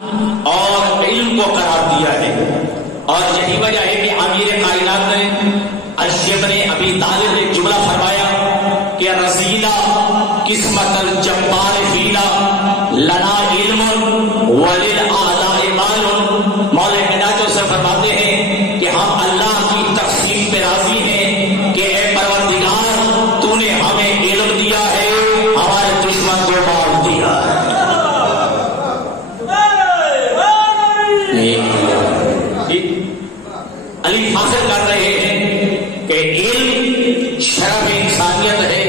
اور علم کو قرار دیا ہے، اور یہی وجہ ہے کہ امیر کائنات نے اشیب نے ابی طالب نے جملہ فرمایا کہ رزیلا قسمت الجبار فینا لنا علم وللآلاء مال۔ مولا کائنات سے فرماتے ہیں کہ ہم اللہ کی تقسیم پہ راضی ہیں کہ اے پروردگار تو نے ہمیں علم دیا ہے، ہمارے دشمن کو مار دیا ہے۔ علی حاصل کر رہے ہیں کہ علم شرف انسانیت ہے،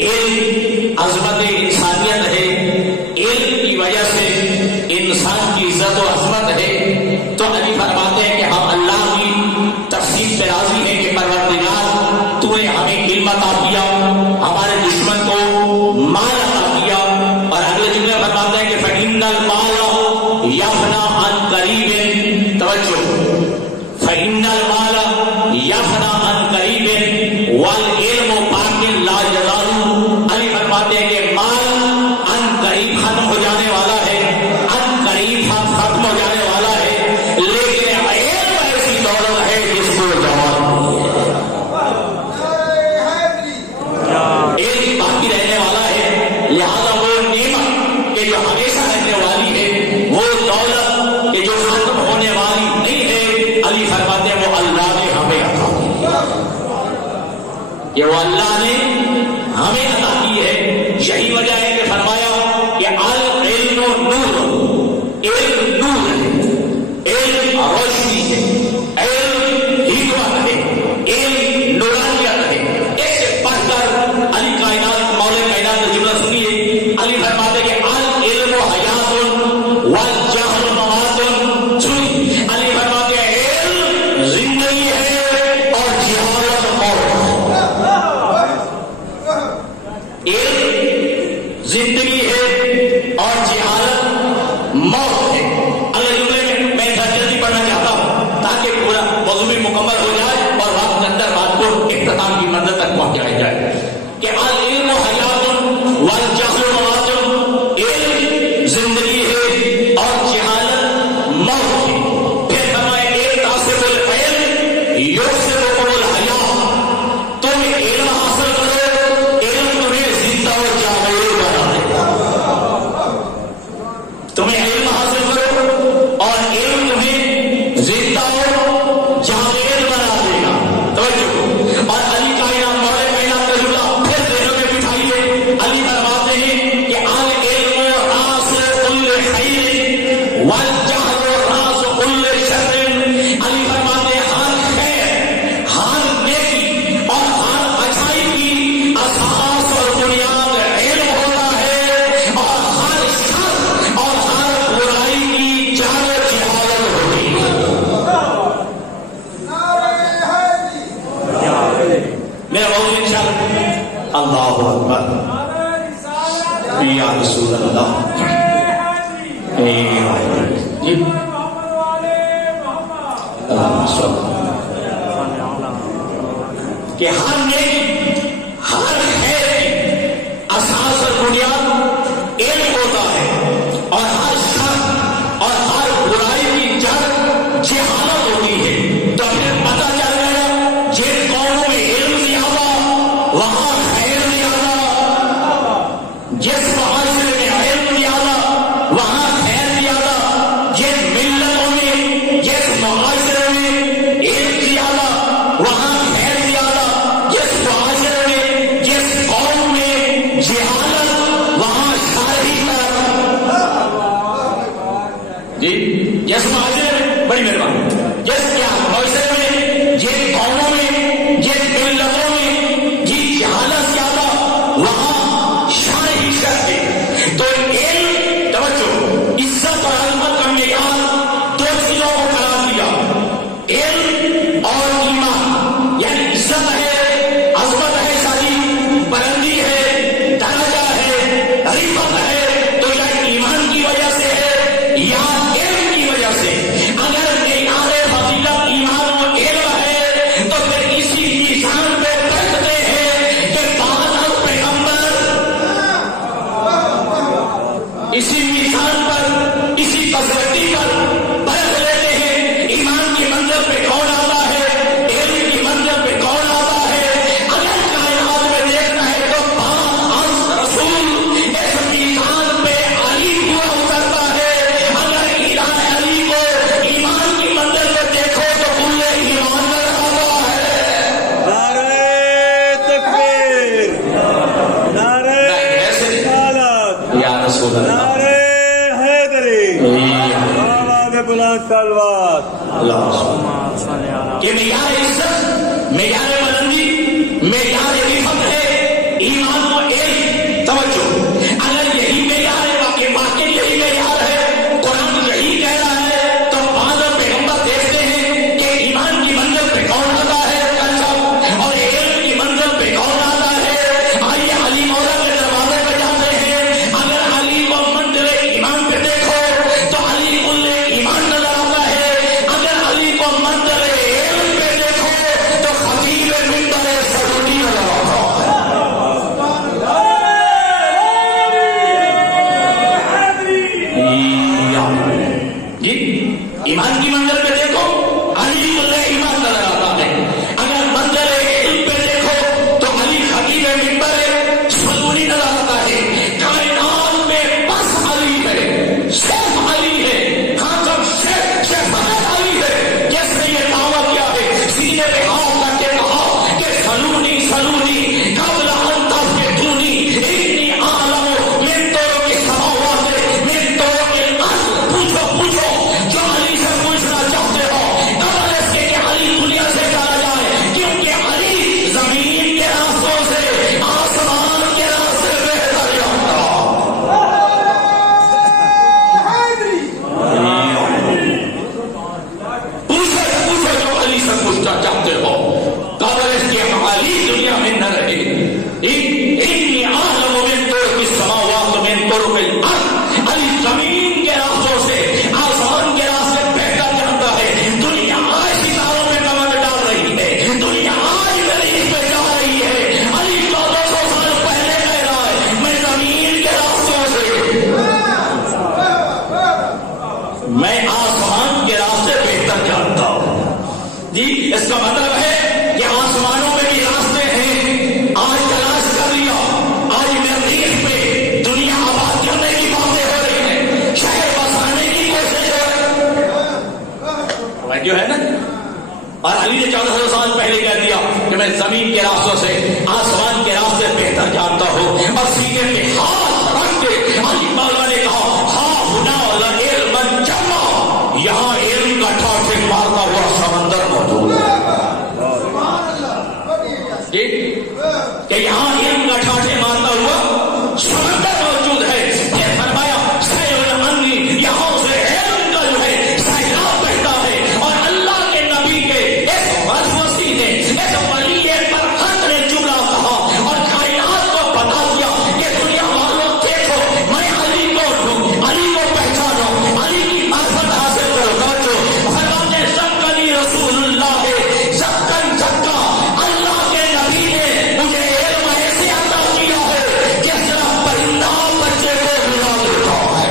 علم عظمت انسانیت ہے، علم کی وجہ سے انسان کی عزت و عظمت ہے۔ تو علی فرماتے ہیں کہ ہم اللہ کی تقسیم سے راضی ہیں کہ پروردگار تو نے ہمیں علم عطا کیا، ہمارے دشمن کو مال عطا کیا۔ اور اگلے جملے فرماتے ہیں کہ فإن المال یفنی عن قریب، توجہ، فإن المال یفنی عن قریب والعلم باق لا یزال۔ علی فرماتے ہیں کہ مال عن قریب ختم ہو جانے والا ہے، عن قریب ختم ہو جانے والا ہے، لیکن علم ایسی دولت ہے جس کو زوال علم باقی رہنے والا ہے۔ لہذا وہ نعمت کہ جو ہمیشہ رہنے والی ہے، وہ دولت کہ جو ختم ہونے والی نہیں ہے، علی فرماتے ہیں وہ اللہ نے ہمیں عطا کی، یہ وہ اللہ نے ہمیں عطا کی ہے۔ یہی وجہ ہے کہ فرمایا کہ العلم نور، علم نور ہے، علم روشنی ہے، علم حکمت ہے، علم نورانیت ہے۔ اس سے پڑھ کر علی کائنات مولا کائنات کا جملہ سنیے، علی فرماتے کہ العلم حیات والجہل موات۔ علی فرماتے ہیں علم زندگی ہے اور جہالت موت۔ علم زندگی ہے اور جہالت موت ہے۔ اگلے جملے میں جلدی پڑھنا چاہتا ہوں تاکہ پورا موضوع بھی مکمل ہو جائے اور وقت کے اندر بات کو اختتام کی منزل تک پہنچایا جائے کہ العلم حیات والجہل موات، علم زندگی ہے اور جہالت موت ہے۔ پھر فرمائے ایک تاثر العلم یوسف الحیات، تم علم حاصل کرو، علم تمہیں زندہ اور جاوید بنا دے گا۔ تمہیں علم حاصل کرو اور علم تمہیں زندہ اور جاوید بنا دے گا۔ توجہ، اور علی کائنات مولا کائنات کا جملہ پھر ذہنوں میں بٹھائیے۔ علی فرماتے ہیں کہ العلم راس کل خیر والجہل راس کل شر۔ علی فرماتے ہیں ہر خیر، ہر نیکی اور ہر اچھائی کی اساس اور بنیاد علم ہوتا ہے، اور ہر شر اور ہر برائی کی جڑ جہالت ہوتی ہے۔ میرا موضوع انشاءاللہ اللہ اکبر یا رسول اللہ جی کہ ہر نیکی ہر خیر کی اساس اور بنیاد علم ہوتا ہے، اور ہر شر اور ہر برائی کی جڑ جہالت ہوتی ہے۔ تو پھر پتہ چل گیا جن قوموں میں علم زیادہ وہاں خیر زیادہ، جس معاشرے میں علم زیادہ وہاں خیر زیادہ، جس ملتوں میں جس معاشرے میں علم زیادہ وہاں خیر زیادہ، جس معاشرے میں جس قوم میں جہالت وہاں شر ہی شر۔ جی جس معاشرے میں، بڑی مہربانی، جس معاشرے میں جن قوموں میں جن ملتوں میں جی جہالت زیادہ وہاں شر ہی شر ہے۔ تو علم، توجہ، عزت اور عظمت کا معیار دو چیزوں کو قرار دیا، علم اور ایمان۔ یعنی عزت ہے، عظمت ہے، ساری بلندی ہے، درجہ ہے، رفعت ہے، تو یا ایمان کی وجہ سے ہے یا علم کی وجہ سے۔ اگر معیار فضیلت ایمان و علم ہے تو پھر اسی میزان پہ رکھتے ہیں کہ بعد پیغمبر، اسی میزان پر، اسی بلند کلوات کہ معیار عزت، معیار بلندی، معیار رفعت ہے ایمان و علم. توجہ، اگر یہی معیار ہے، واقعی یہی معیار ہے، قرآن یہی کہہ رہا ہے، تو بعض پیغمبر دیکھتے ہیں کہ ایمان کی منزل پہ کون آتا ہے اور علم کی منزل پہ کون آتا ہے. آئیے علی مولا کے دروازے پہ جاتے ہیں. اگر علی کو منزل ایمان پہ دیکھو تو علی کل ایمان نظر آتا ہے. اگر علی کو منزل علم پہ دیکھو تو خطیب منبر سعودی نظر آتا ہے. جی ایمان کی منزل پہ دیکھو علی کل ایمان نظر آتا ہے. اگر منزل علم پہ دیکھو تو علی خطیب منبر سعودی نظر آتا ہے. کائنات میں بس علی ہے، صرف علی ہے، خاتم صرف علی ہے جس نے یہ دعویٰ کیا ہے، سینے پہ ہاتھ رکھ کے کہا کہ سلونی سلونی قبل ان تفتونی انی اعلم من طرق السماوات من طرق الارض. پوچھو پوچھو جو علی سے پوچھنا چاہتے ہو قبل اس کے کہ علی دنیا سے چلا جائے، کیونکہ علی زمین کے راستوں سے آسمان کے راستے بہتر جانتا. پوچھو جو علی سے پوچھنا چاہتے ہو قبل اس کے علی دنیا میں نہ رہے. انی اعلم من طرق السماوات من طرق الارض. علی زمین کے راستوں سے آسمان کے راستے بہتر جانتا ہے. دنیا آج ستاروں میں کمر ڈال رہی ہے، دنیا آج مریض پہ جا رہی ہے. علی 1400 سال پہلے کہہ رہا ہے میں زمین کے راستوں سے، میں آسمان کے راستے بہتر جانتا ہوں. جی اس کا مطلب ہے کہ آسمانوں میں بھی راستے ہیں. آج تلاش کر لیا، آج مریخ پہ دنیا آباد کرنے کی باتیں ہو رہی ہیں، شہر بسانے کی کوشش ہے جو ہے نا. اور علی نے 1400 سال پہلے کہہ دیا کہ میں زمین کے راستوں سے آسمان کے راستے بہتر جانتا ہوں. اور سینے پہ ہاتھ رکھ کے علی مولا نے کہا ہاں ہنا لعلم جمع، یہاں علم کا ٹھاٹھے مارتا ہوا سمندر موجود ہے. جی کہ یہاں علم کا ٹھاٹھے مارتا ہوا سمندر موجود ہے. یہ فرمایا سیل الامن، یہاں سے علم کا جو ہے سیلاب بہتا ہے. اور اللہ کے نبی کے اس وسوسی نے، اس ولی برحق نے جملہ کہا اور کائنات کو بتا دیا کہ دنیا والوں دیکھو میں علی کو ہوں، علی کو پہچانو، علی کی معرفت حاصل کرو. فرماتے شکلی رسول اللہ ہے شکن شکا، اللہ کے نبی نے مجھے علم ایسے عطا کیا ہے کہ صرف پرندہ بچے کو بلا دیتا ہے.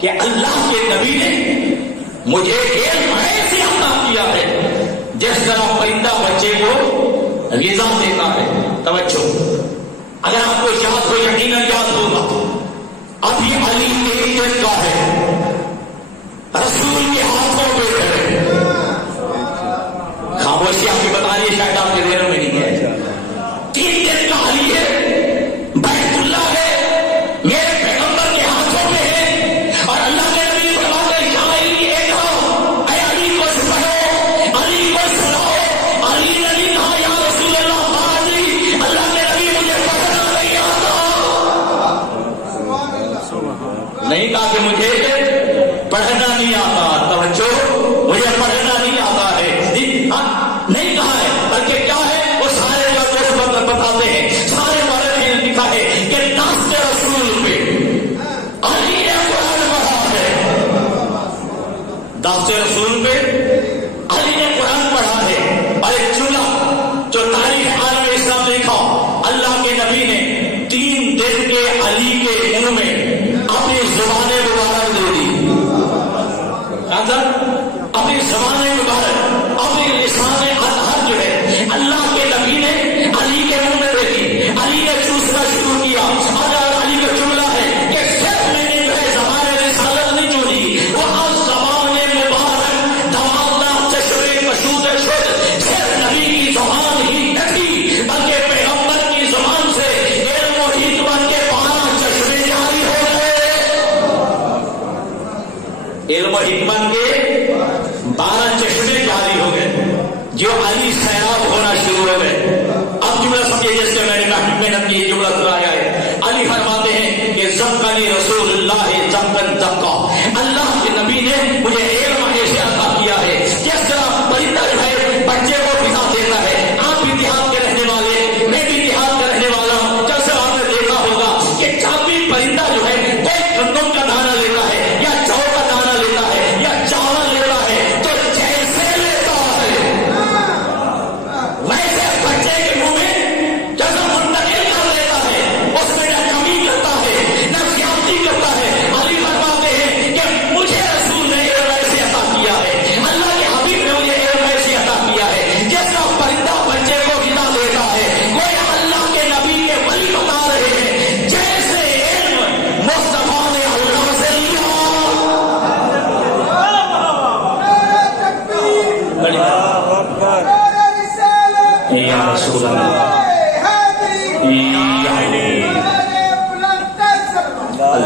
کہ اللہ کے نبی نے مجھے علم ایسے عطا کیا ہے جس طرح پرندہ بچے کو غذا دیتا ہے. توجہ، اگر آپ کو یاد ہو، یقیناً یاد ہوگا، ابھی علی ایک دن کا ہے، رسول کے ہاتھوں پہ ہے. خاموشی آپ کی بتا رہی ہے، شاید آپ کے ذہنوں میں نہیں ہے. 3 دن کا علی ہے، بیت اللہ ہے، میرے پیغمبر کے ہاتھوں میں ہے. اور اللہ کے نبی فرماتے ہیں یا علی ایک ہو، اے علی کو سنو، علی کو سنو. علی نے نہیں کہا یا رسول اللہ علی، اللہ کے نبی مجھے پڑھنا نہیں آتا، نہیں کہا کہ مجھے پڑھنا نہیں آتا. توجہ، مجھے پڑھنا نہیں آتا ہے نہیں کہا ہے، بلکہ کیا ہے وہ سارے جو بتاتے ہیں، سارے والے نے لکھا ہے کہ دست رسول پہ علی نے قرآن پڑھا ہے. دست رسول پہ علی نے قرآن پڑھا ہے. اور ایک جملہ جو تاریخ عالم اسلام نے لکھا، اللہ کے نبی نے 3 دن کے علی کے منہ میں اپنی زبان مبارک دے دی. اپنی زبان مبارک، اپنی لسان اطہر جو ہے اللہ کے نبی نے علی کے منہ میں دے دی. علی نے چوسنا شروع کیا. اور علی کا جملہ ہے کہ صرف میں نے جو ہے زبان رسالت نہیں جوڑی، وہ زبان مبارک دماغ چشمے کشود شد صرف نبی کی زبان ہی نہیں بلکہ پیغمبر کی زبان سے علم و حکمت کے 12 چشمے جاری ہو وہ حکمت کے 12 چشمے جاری ہو گئے جو علی سیراب ہونا شروع ہو گئے. اب جملہ سمجھے جیسے میں نے محنت کی جملہ سنایا ہے. علی فرماتے ہیں کہ زکانی رسول اللہ زکن زکا، اللہ کے نبی نے مجھے علم ایسے عطا کیا ہے جس طرح پرندہ جو ہے بچے کو غذا دیتا ہے. آپ بھی دیہات کے رہنے والے، میں بھی دیہات کا رہنے والا ہوں. جیسے آپ نے دیکھا ہوگا کہ جب بھی پرندہ جو ہے کوئی گندم کا دانا لیتا ہے یا جو کا دانا لیتا ہے یا چاول لیتا ہے تو جیسے لیتا ہے ویسے بچے کے منہ میں جیسا منتقل کر لیتا ہے. اس میں نہ کمی کرتا ہے نہ زیادتی کرتا ہے. علی فرماتے ہیں کہ مجھے رسول نے علم ایسے عطا کیا ہے، اللہ کے حبیب نے مجھے علم ایسے عطا کیا ہے جیسا پرندہ بچے کو غذا دیتا ہے. کوئی اللہ کے نبی کے ولی بتا رہے ہیں جیسے علم مصطفیٰ نے اللہ سے لیا. یا رسول اللہ، یا علی،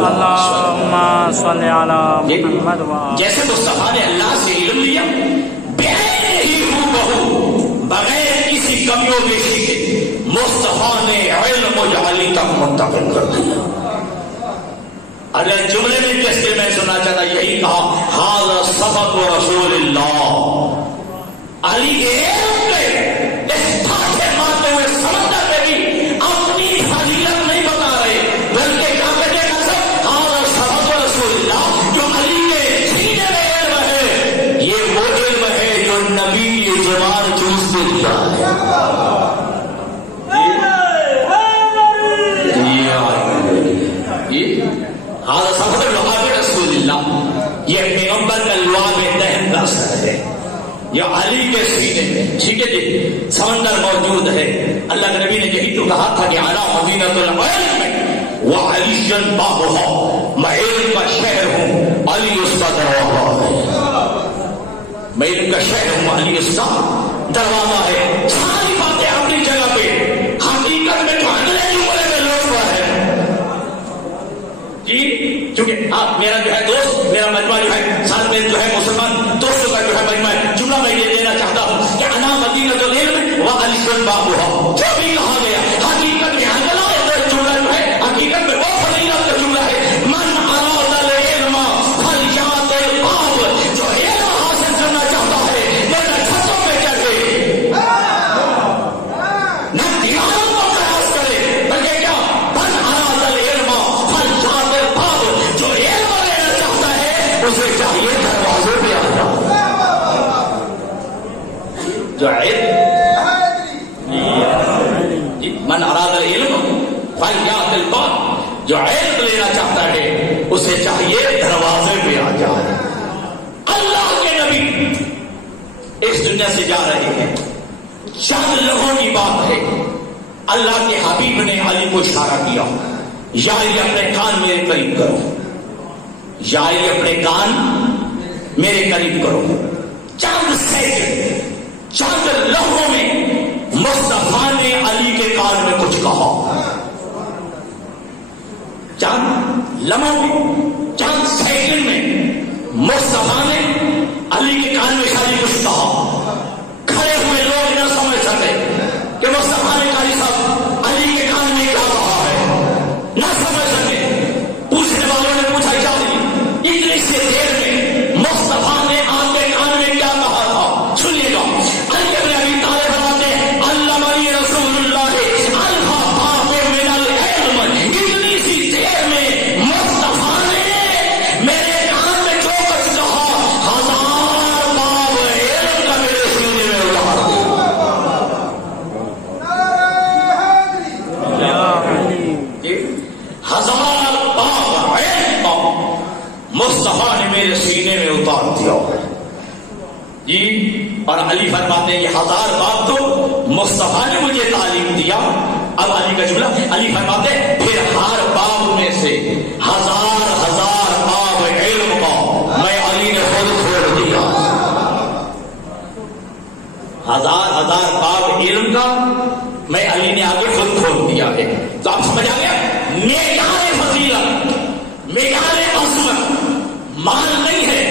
اللہم صلی علی محمد جیسے مصطفیٰ نے اللہ سے علم لیا بغیر ہی بہو بغیر کسی کمیوں بیشی کے مصطفیٰ نے علم مجھ علی تک منتقل کر دیا. اگر جملے میں جیسے میں سننا چاہتا یہی کہا ھذا سبق رسول اللہ. علی کے علم کے اس تھاکے مارتے ہوئے سمندر میں بھی اپنی فضیلت نہیں بتا رہے بلکہ کیا کہتے ہیں ھذا سبق رسول اللہ. جو علی کے سینے میں علم ہے یہ وہ علم ہے جو نبی زبان چوس سے دیا ہے. ھذا سبق رسول اللہ، یہ پیغمبر کا لعاب دہن کا اثر ہے. یہ علی کے سینے میں، ٹھیک ہے جی، سمندر موجود ہے. اللہ کے نبی نے یہی تو کہا تھا کہ اعلیٰ مدینۃ العلم وعلی بابھا، میں علم کا شہر ہوں علی اس کا دروازہ ہے. میں علم کا شہر ہوں علی اس کا دروازہ ہے. ساری باتیں اپنی جگہ پہ، حقیقت میں تو اگلے جملے میں لوگ ہے جی، کیونکہ آپ میرا جو ہے دوست، میرا مجمع جو ہے ساتھ میں جو ہے مسلمان دوستوں کا جو ہے مجمع ہے. جملہ میں یہ دینا چاہتا ہوں کہ انا مدینۃ العلم وعلی بابھا، جو بھی کہا گیا حقیقت میں اگلا جملہ جو ہے حقیقت میں وہ فضیلت کا جملہ ہے. من اراد العلم فلیات الباب، جو علم حاصل کرنا چاہتا ہے میرے چھتوں پہ چڑھ کے نہ دیواروں کو قیاس کرے بلکہ کیا من اراد العلم فلیات الباب، جو علم لینا چاہتا ہے اسے چاہیے دروازے پہ آ جاؤ. جو من اراد العلم فلیات الباب، جو علم لینا چاہتا ہے اسے چاہیے دروازے پہ آ جائے. اللہ کے نبی اس دنیا سے جا رہے ہیں، چند لوگوں کی بات ہے. اللہ کے حبیب نے علی کو اشارہ کیا، یا علی اپنے کان میرے قریب کرو، یا علی اپنے کان میرے قریب کرو. چند سیکنڈ، چند لمحوں میں مصطفیٰ نے علی کے کان میں کچھ کہا. چند لمحوں میں، چند سیکنڈ میں مصطفیٰ نے علی کے کان میں خالی کچھ کہا. کھڑے ہوئے لوگ نہ سمجھ سکے کہ مصطفیٰ نے قاری صاحب علی کے کان میں کیا کہا ہے، نہ سمجھ سکے. پوچھنے والوں نے پوچھا کیا اتنی سی دیر میں مصطفیٰ نے آپ کے کان میں کیا کہا تھا. سنیے گا، علی ابن ابی طالب فرماتے ہیں علمنی رسول اللہ الفا باب من العلم. اتنی سی دیر میں مصطفیٰ نے میرے کان میں جو کچھ کہا 1000 باب علم کا میرے سینے میں اتار دیا. 1000 باب علم مصطفیٰ نے میرے سینے میں اتار دیا جی. اور علی فرماتے ہیں یہ 1000 باب تو مصطفیٰ نے مجھے تعلیم دیا. اب علی کا جملہ، علی فرماتے ہیں پھر ہر باب میں سے 1000 باب علم کا میں علی نے خود کھول دیا. 1000 باب علم کا میں علی نے آگے خود کھول دیا ہے. تو آپ سمجھ آ گیا معیار فضیلت، معیار عظمت مال نہیں ہے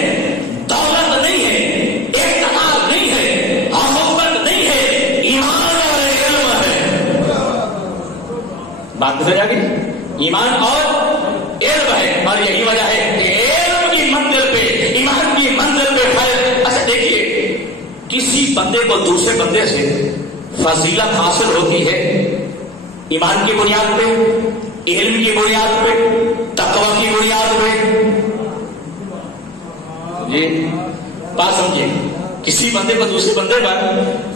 ثابت ہو جائے گی. ایمان اور علم ہے، اور یہی وجہ ہے کہ علم کی منزل پہ، ایمان کی منزل پہ فائل. اچھا دیکھیے، کسی بندے کو دوسرے بندے سے فضیلت حاصل ہوتی ہے ایمان کی بنیاد پہ، علم کی بنیاد پہ، تقوی کی بنیاد پہ. جی بات سمجھیے، کسی بندے کو دوسرے بندے پر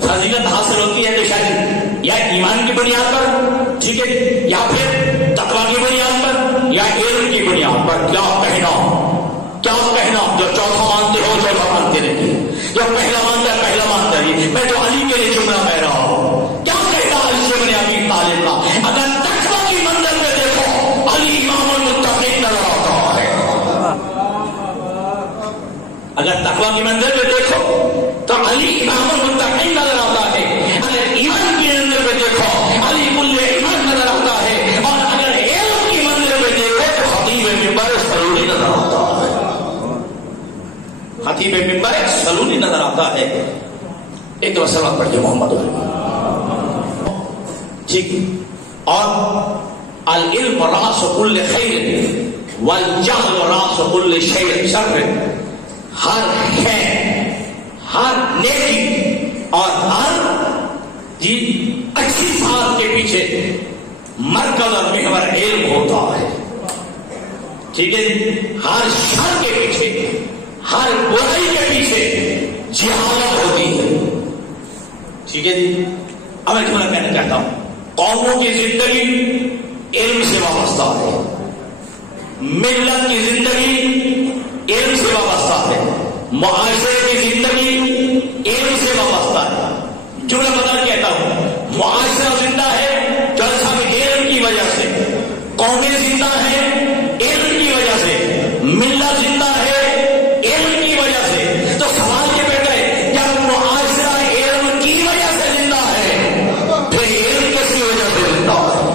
فضیلت حاصل ہوتی ہے تو شاید یا ایمان کی بنیاد پر، ٹھیک ہے، یا پھر تقوی کی بنیاد پر، یا علم کی بنیاد پر. کیا کہنا جو چوتھا مانتے ہو چوتھا مانتے رہیے، جو پہلا مانتا ہے پہلا مانتا رہیے. میں تو علی کے لیے جملہ کہہ رہا ہوں. کیا کہتا علی سے بن ابی طالب کا؟ اگر تقوی کی منزل میں دیکھو علی امام المتقین نظر آتا ہے. اگر تقوی کی منزل میں دیکھو تو علی امام المتقین نظر آتا ہے. اگر ایمان کی منزل میں دیکھو علی کل ایمان نظر آتا ہے. اور اگر علم کی منزل میں دیکھو تو خطیب منبر سلولی نظر آتا ہے. خطیب منبر سلولی نظر آتا ہے. ایک دو سلام پڑھیے محمد علیہ. ٹھیک. اور العلم راس کل خیر والجہل راس کل شر. ہر خیر، ہر نیکی اور ہر اچھی بات کے پیچھے مرکز اور محور علم ہوتا ہے. ٹھیک ہے. ہر شر کے پیچھے، ہر برائی کے پیچھے جہالت ہوتی ہے. ٹھیک ہے جی. اب میں تمہیں کہنا چاہتا ہوں، قوموں کی زندگی علم سے وابستہ ہے، ملت کی زندگی علم سے وابستہ ہے، معاشرے کی زندگی علم سے وابستہ ہے. جو میں بدل کہتا ہوں، معاشرہ زندہ ہے جلسہ میں علم کی وجہ سے، قومیں زندہ ہیں علم کی وجہ سے، ملت زندہ ہے علم کی وجہ سے. تو سوال یہ بیٹا ہے، جب معاشرہ علم کی وجہ سے زندہ ہے پھر علم کس کی وجہ سے زندہ ہے؟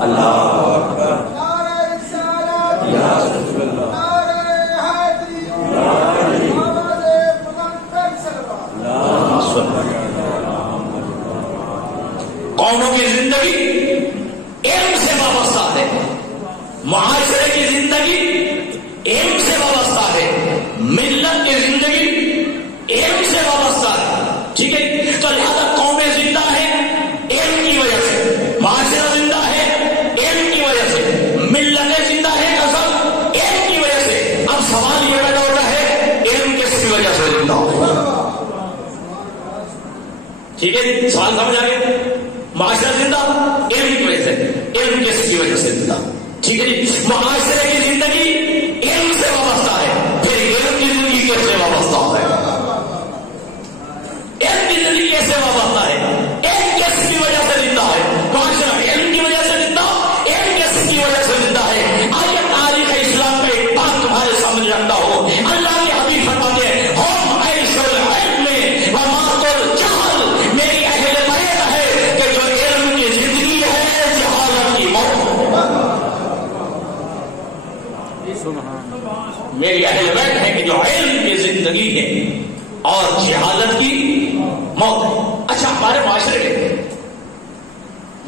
اللہ قوموں کی زندگی علم سے وابستہ ہے، معاشرے کی زندگی علم سے وابستہ ہے، ملت کی زندگی علم سے وابستہ ہے. ٹھیک ہے. تو لہذا قومیں زندہ ہیں علم کی وجہ سے، معاشرہ زندہ ہے علم کی وجہ سے، ملتیں زندہ ہیں اصل علم کی وجہ سے. اب سوال یہ پیدا ہوتا ہے علم کس کی وجہ سے زندہ ہو؟ ٹھیک ہے. سوال سمجھ آ گیا؟ معاشرہ زندہ علم کی وجہ سے، علم کس کی وجہ سے زندہ؟ ٹھیک ہے جی. معاشرے کی زندگی علم سے وابستہ ہے، پھر علم کی زندگی کیسے وابستہ ہے؟ علم کی زندگی کیسے وابستہ ہے؟ علم کس کی وجہ سے زندہ ہے؟ معاشرہ علم کی وجہ سے زندہ، علم کس کی وجہ سے زندہ ہے؟ آئیے تاریخ اسلام میں ایک بات تمہارے سامنے رکھتا ہوں. اللہ کے حبیب فرماتے ہیں ہم عیش العلم ومات الجہل. میری اہل بیت ہے کہ جو علم کی زندگی ہے جہالت کی موت. میری اہل بیت ہے کہ جو علم کی زندگی ہے اور جہالت کی موت ہے. اچھا، ہمارے معاشرے میں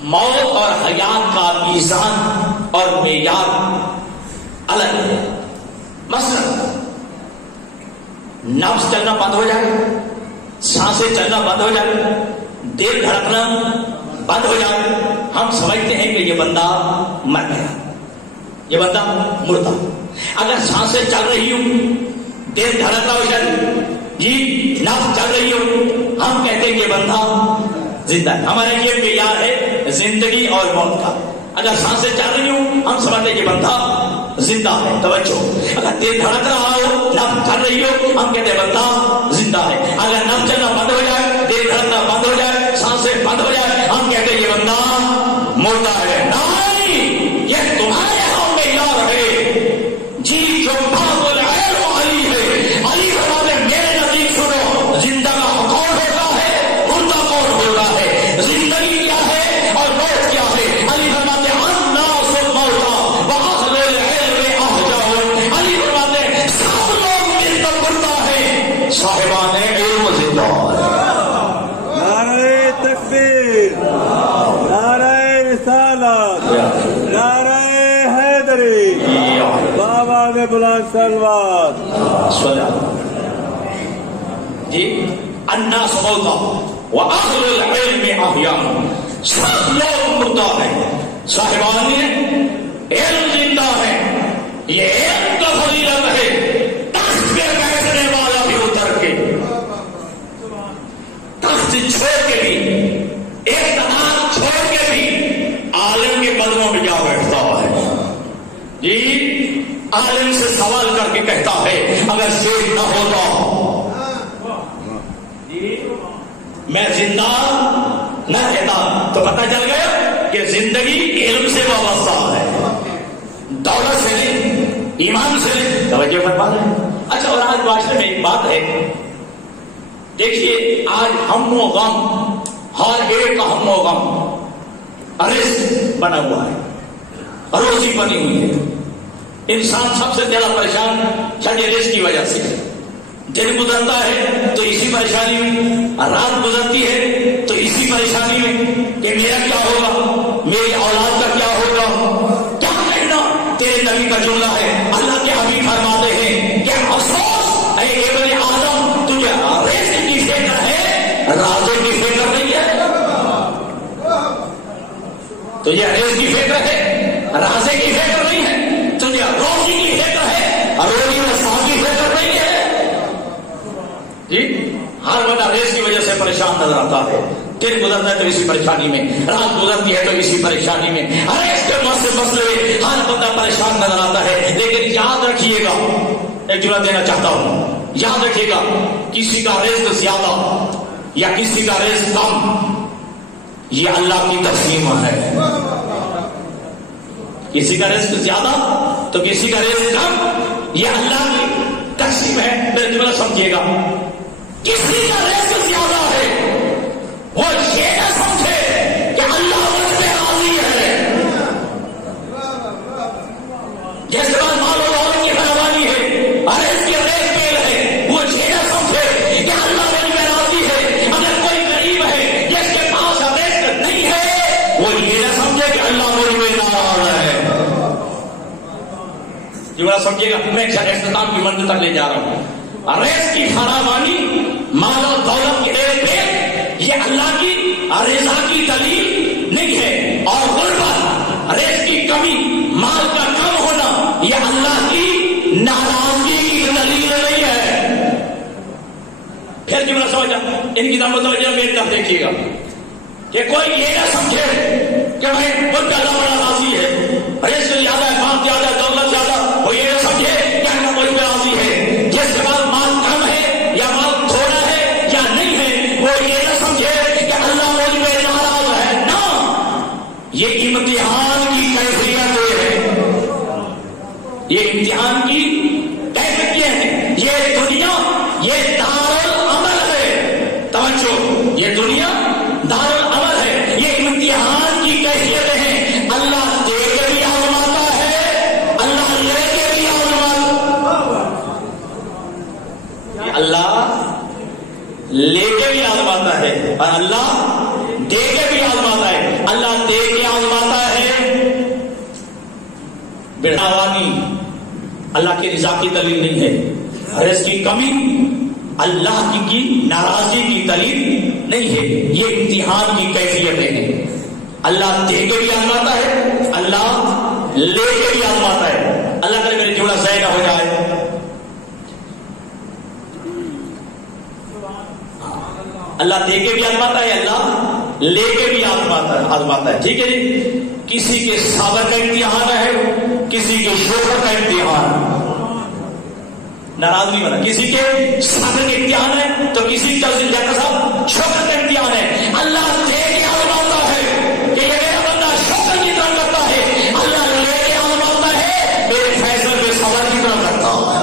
موت اور حیات کا میزان اور معیار الگ ہے. مثلا نفس چلنا بند ہو جائے، سانسیں چلنا بند ہو جائے، دل دھڑکنا بند ہو جائے، ہم سمجھتے ہیں کہ یہ بندہ مر گیا، یہ بندہ مردہ. اگر سانسیں چل رہی ہوں، دل دھڑکنا ہو جائے، جی نفس چل رہی ہو، ہم کہتے ہیں یہ بندہ زندہ ہے. ہمارا یہ معیار ہے زندگی اور موت کا. اگر سانسیں چل رہی ہوں ہم سمجھتے ہیں یہ بندہ زندہ ہے. توجہ. اگر دل دھڑک رہا ہو، نفس چل رہی ہو، ہم کہتے ہیں بندہ زندہ ہے. اگر نفس چلنا بند ہو جائے، دل دھڑکنا بند ہو جائے، سانسیں بند ہو جائے، ہم کہتے ہیں یہ بندہ مردہ ہے. نہیں، یہ تمہارے ہاں معیار ہے. جی جو باب العلم علی ہے، علی فرماتے ہیں میرے نزدیک سنو، زندہ کون ہوتا ہے، مردہ کون ہوتا ہے، زندگی کیا ہے اور موت کیا ہے. علی فرماتے ہیں الناس الموتى واہل العلم احجار. علی فرماتے ہیں سب لوگ مل کر مردہ ہیں، صاحبان علم زندہ ہے. نعرہ تکبیر. نعرہ حیدری بابا نے بلند سلوات جی الناس موتا وآخر العلم احیاء، سب لوگ مردہ ہیں، صاحبان علم زندہ ہے. یہ علم کا فضیلت ہے. تخت پہ بیٹھنے والا بھی اتر کے، تخت چھوڑ کے بھی، اقتدار چھوڑ کے بھی عالم کے قدموں میں جا بیٹھتا ہے. جی عالم سے سوال کر کے کہتا ہے اگر شیخ نہ ہوتا میں زندہ نہ رہتا. تو پتہ چل گیا کہ زندگی علم سے وابستہ ہے، دولت سے نہیں، ایمان سے نہیں. توجہ فرما لیں. اچھا اور آج معاشرے میں ایک بات ہے، دیکھیے آج ہم و غم، ہر ایک کا ہم و غم رزق بنا ہوا ہے، روزی بنی ہوئی ہے. انسان سب سے زیادہ پریشان شاید رزق کی وجہ سے. دن گزرتا ہے تو اسی پریشانی میں، رات گزرتی ہے تو اسی پریشانی میں کہ میرا کیا ہوگا، میری اولاد کا کیا ہوگا. کیا کہنا، تیرے نبی کا جملہ ہے، اللہ کے حبیب فرماتے ہیں کہ افسوس اے ابن آدم، تجھے رزق کی فکر ہے، رازق کی فکر نہیں ہے. تجھے رزق کی فکر ہے، رازق کی فکر نہیں ہے. تجھے روزی کی فکر ہے، روزی میں سانس کی فکر نہیں ہے. جی ہر بندہ ریس کی وجہ سے پریشان نظر آتا ہے. دن گزرتا ہے تو اسی پریشانی میں، رات گزرتی ہے تو اسی پریشانی میں، ہر ایک کے مسئلے ہر بندہ پریشان نظر آتا ہے. لیکن یاد رکھیے گا، ایک جملہ دینا چاہتا ہوں، یاد رکھیے گا کسی کا رزق زیادہ یا کسی کا رزق کم یہ اللہ کی تقسیم ہے. کسی کا رزق زیادہ تو کسی کا رزق کم یہ اللہ کی تقسیم ہے. میرا جملہ سمجھیے گا، کسی کا رزق زیادہ ہے وہ یہ نہ سمجھے کہ اللہ مجھ پہ راضی ہے. جیسے بات مال و دولت کی فراوانی ہے اور اس کی ریس پیل ہے، وہ یہ نہ سمجھے کہ اللہ مجھ پہ راضی ہے. اگر کوئی غریب ہے جس کے پاس رزق نہیں ہے وہ یہ نہ سمجھے کہ اللہ مجھ پہ ناراض ہے. جملہ سمجھیے گا، میں اختتام کی منزل تک لے جا رہا ہوں. رزق کی فراوانی، مال و دولت کی ریس پیل یہ اللہ کی رضا کی دلیل نہیں ہے. اور غربت، رزق کی کمی، مال کا کم ہونا یہ اللہ کی ناراضگی کی دلیل نہیں ہے. پھر جملہ سمجھا، ان کی توجہ میری طرف دیکھیے گا کہ کوئی یہ نہ سمجھے کہ بھائی مجھ پہ اللہ بڑا راضی ہے، رزق زیادہ ہے، مال زیادہ ہے، دولت زیادہ، وہ یہ نہ سمجھے کہ اللہ مجھ پہ راضی ہے. جس کے بعد مال کم ہے یا مال تھوڑا ہے یا نہیں ہے وہ یہ نہ سمجھے کہ اللہ مجھ پہ ناراض ہے. نہ، یہ امتحان کی کیفیت ہے، یہ امتحان کی کیفیت ہے. یہ دنیا یہ دارالعمل ہے. توجہ، یہ دنیا دارالعمل ہے، یہ امتحان کی کیفیت ہے. اللہ دے کے بھی آزماتا ہے، اللہ لے کے بھی آزماتا ہے. اللہ لے کے بھی آزماتا ہے اور اللہ دے کے بھی آزماتا ہے. اللہ دے کے آزماتا ہے. بڑھاوانی اللہ کی رضا کی دلیل نہیں ہے. رزق کی کمی اللہ کی ناراضگی کی دلیل نہیں ہے. یہ امتحان کی کیفیتیں ہیں. اللہ دے کے بھی آزماتا ہے، اللہ لے کے بھی آزماتا ہے. اللہ کرے میرے جملہ صحیح نہ ہو جائے. اللہ دے کے بھی آزماتا ہے، اللہ لے کے بھی آزماتا ہے. ٹھیک ہے جی. کسی کے صبر کا امتحان ہے، کسی کے شکر کا امتحان. ناراض نہیں بنا. کسی کے صبر کے امتحان ہے تو کسی کا صاحب شکر کا امتحان ہے. اللہ دے کے آزماتا ہے کہ یہ میرا بندہ شکر کی طرح کرتا ہے، اللہ لے کے آزماتا ہے میرے فیصلے پہ صبر کی طرح کرتا ہے.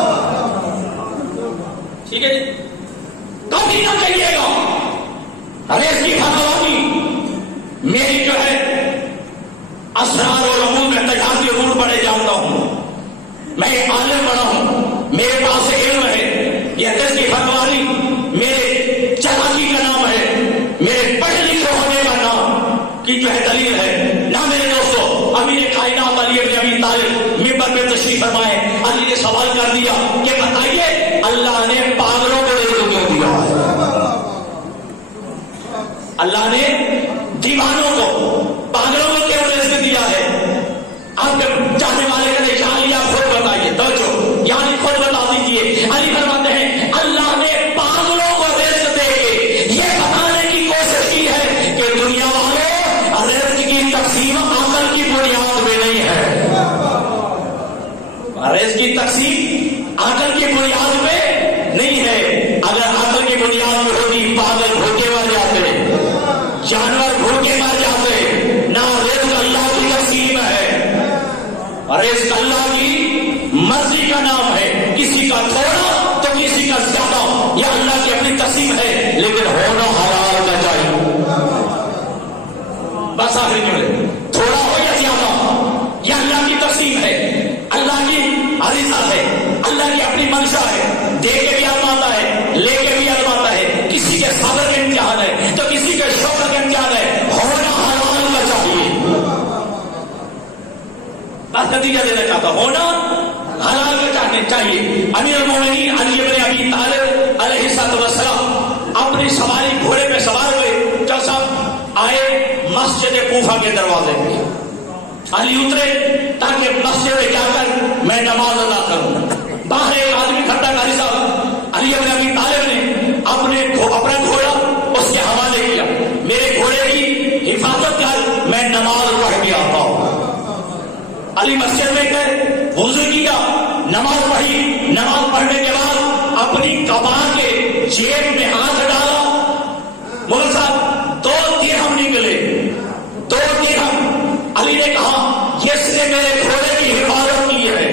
ٹھیک ہے جی. کبھی نہ کہیے گا ارے اس کی فراوانی میری جو ہے اسرار اور امور میں تجارتی امور بڑے جانتا ہوں، میں ایک عالم بڑا ہوں، میرے پاس علم ہے. یہ رزق کی فراوانی میرے چلاکی کا نام ہے، میرے پڑھے لکھے ہونے کا نام کی جو ہے دلیل ہے. نہ میرے دوستوں، امیر کائنات علی ابن ابی طالب منبر پہ تشریف فرمائے. علی نے سوال کر دیا کہ بتائیے اللہ نے پاگلوں کو رزق کیوں دیا ہے؟ اللہ نے دیوانوں کو پاگلوں کو کیوں رزق دیا ہے؟ آپ کے چاہنے والے کہتے ہیں علی آپ خود بتائیے. توجہ یعنی خود بتا دیجیے. علی فرماتے ہیں اللہ نے پاگلوں کو رزق دے کے یہ بتانے کی کوشش کی ہے کہ دنیا والوں رزق کی تقسیم عقل کی بنیاد میں نہیں ہے. رزق کی تقسیم عقل کی بنیاد میں نہیں ہے. اگر عقل کی بنیاد میں ہوتی پاگل بھوکے مر جاتے, جانور بھوکے مر جاتے. نہ رزق اللہ کی تقسیم ہے, رزق اللہ کی مرضی کا نام ہے. کسی کا تھوڑا تو کسی کا زیادہ, یہ اللہ کی اپنی تقسیم ہے, لیکن ہونا حلال کا چاہیے. بس آخری میں تھوڑا ہو یا زیادہ یہ اللہ کی تقسیم ہے, اللہ کی عریضہ ہے, اللہ کی اپنی منشا ہے. دے کے بھی آزماتا ہے, لے کے بھی آزماتا ہے. کسی کے صبر کا امتحان ہے تو کسی کے شکر کا امتحان ہے. ہونا حلال کا چاہیے. بس نتیجہ دینا چاہتا ہوں, ہونا حلال کا چاہیے. امیر المومنین علی بن ابی طالب علیہ السلام اپنی سواری گھوڑے پہ سوار ہوئے. جب سب آئے مسجد کوفہ کے دروازے پہ, علی اترے تاکہ مسجد میں جا کر میں نماز ادا کروں. باہر ایک آدمی کھڑا کاری صاحب علی بن ابی طالب نے اپنا گھوڑا اس کے حوالے کیا, میرے گھوڑے کی حفاظت کر, میں نماز پڑھ کے آتا ہوں. علی مسجد میں گئے, وضو کیا, نماز پڑھی. نماز پڑھنے کے بعد اپنی کمان کے جیب میں ہاتھ ڈالا. مول صاحب 2 درہم نکلے, 2 درہم. علی نے کہا جس نے میرے گھوڑے کی حفاظت کی ہے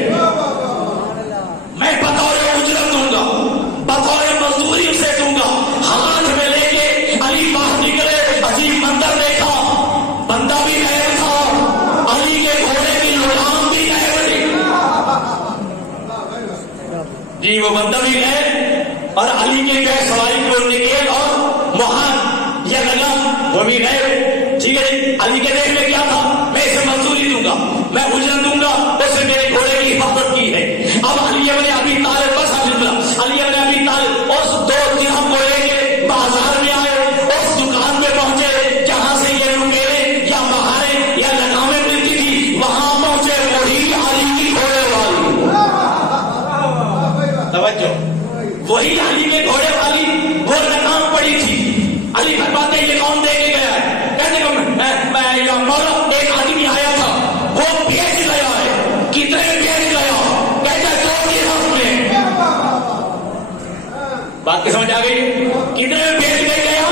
میں بطور اجرت دوں گا, بطور مزدوری اسے دوں گا. ہاتھ میں لے کے علی باہر نکلے. عجیب منظر دیکھا, بندہ بھی غائب تھا, علی کے گھوڑے کی لگام بھی غائب تھی. جی وہ بندہ بھی غائب اور علی کے گئے سواری کو نکیل اور محان یہ لگام وہ بھی غائب. ٹھیک ہے, علی کے دیکھ لے کیا تھا, میں اسے مزدوری دوں گا, میں اجرت دوں گا, اس نے میرے گھوڑے کی حفاظت کی ہے. اب علی ابن ابی طالب بس علی ابن ابی طالب اس 2 درہم کو لے کے بازار میں آئے, اس دکان میں پہنچے جہاں سے یہ رکیلیں یا مہاریں یا لگامیں ملتی تھی, وہاں پہنچے. وہی علی کی گھوڑے والی, توجہ, وہی علی کے گھوڑے والی وہ لگام پڑی تھی. علی فرماتے یہ کون دے کے گیا ہے؟ کہتے مولا ایک آدمی آیا تھا, وہ بیچ گیا ہے. کتنے میں بیچ گیا؟ کہتے 2 درہم میں. بات کی سمجھ آ گئی؟ کتنے میں بیچ گیا؟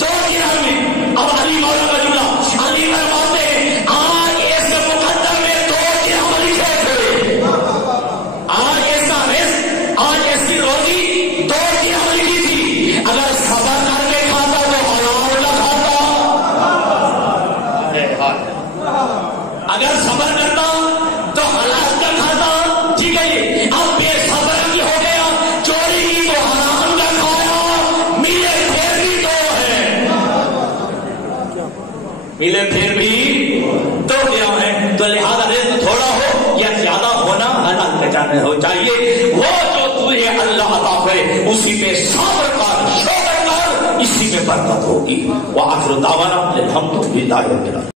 2 درہم میں. اب علی مولا کا جملہ, علی فرماتے ہیں آج اس مقدر میں 2 درہم لکھے تھے. آج اس کا رزق, آج اس کی روزی 2 درہم لکھی تھی. اگر صبر کر کے کھاتا تو حلال کا کھاتا, اگر صبر کرتا تو حلال کا کھاتا. ٹھیک ہے جی, اب بے صبر کی ہو گیا, چوری کی تو حرام کا کھایا. ملے پھر بھی 2 ہے, ملے پھر بھی 2 درہم ہے. تو لہذا رزق تھوڑا ہو یا زیادہ ہونا حلال کا جانے ہو چاہیے. وہ جو تجھے اللہ عطا کرے اسی پہ صبر کر, شکر کر, اسی میں برکت ہوگی. وآخر دعوانا الحمدللہ رب العالمین.